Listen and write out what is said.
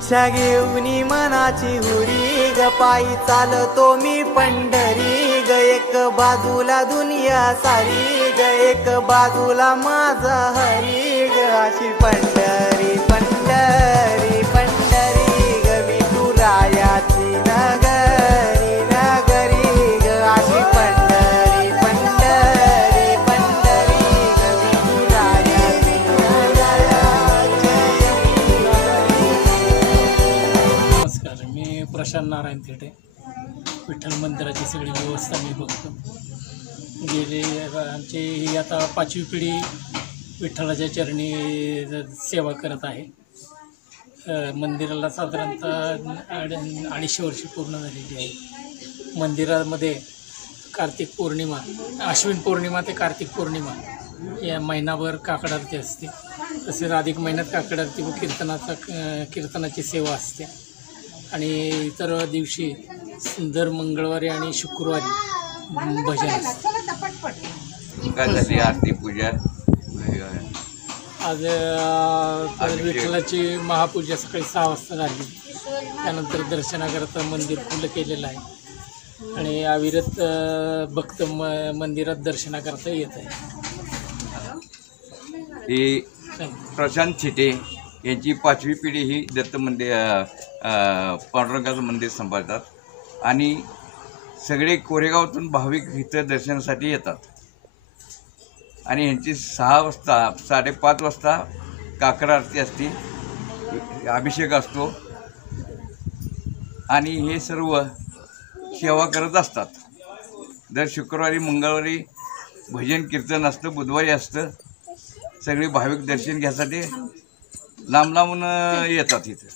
इच्छा घेऊन मनाची हुरी ग पायी चालतो मी पंढरी ग एक बाजूला दुनिया सारी ग एक बाजूला माझा हरी ग अशी पंढरी पंढरी पंढरी ग विठुरायाची नगरी नगरी ग अशी पंढरी पंढरी पंढरी ग विठुरायाची नमस्कार, मी प्रशांत नारायण थेटे. विठ्ठल मंदिराची सगळी व्यवस्था मी बघतो. गेली आमची ही आता 5वी पिढी विठ्ठलाच्या चरणी सेवा करत आहे. मंदिराला साधारणतः 250 वर्षे पूर्ण झालेली आहे. मंदिरामध्ये कार्तिक पौर्णिमा, अश्विन पौर्णिमा ते कार्तिक पौर्णिमा या महिनाभर काकड आरती असते. तसेच अधिक महिन्यात काकड आरती व कीर्तनाची सेवा असते. आणि इतर दिवशी दर मंगळवारी आणि शुक्रवारी भजन असते. काय झाली आरती पूजा? आज विठ्ठलाची महापूजा सकाळी 6 वाजता झाली. त्यानंतर दर्शनाकरता मंदिर खुलं केलेलं आहे आणि अविरत भक्त मंदिरात दर्शनाकरता येत आहे. ही प्रशांत थेटे यांची 5वी पिढी ही दत्त मंदिर पांडुरंगाचं मंदिर सांभाळतात आणि सगळे कोरेगावातून भाविक इथं दर्शनासाठी येतात. आणि ह्यांची 6 वाजता 5:30 वाजता काकड आरती असते, अभिषेक असतो आणि हे सर्व सेवा करत असतात. दर शुक्रवारी मंगळवारी भजन कीर्तन असतं, बुधवारी असतं. सगळे भाविक दर्शन घ्यायसाठी लांब लांबून येतात इथं.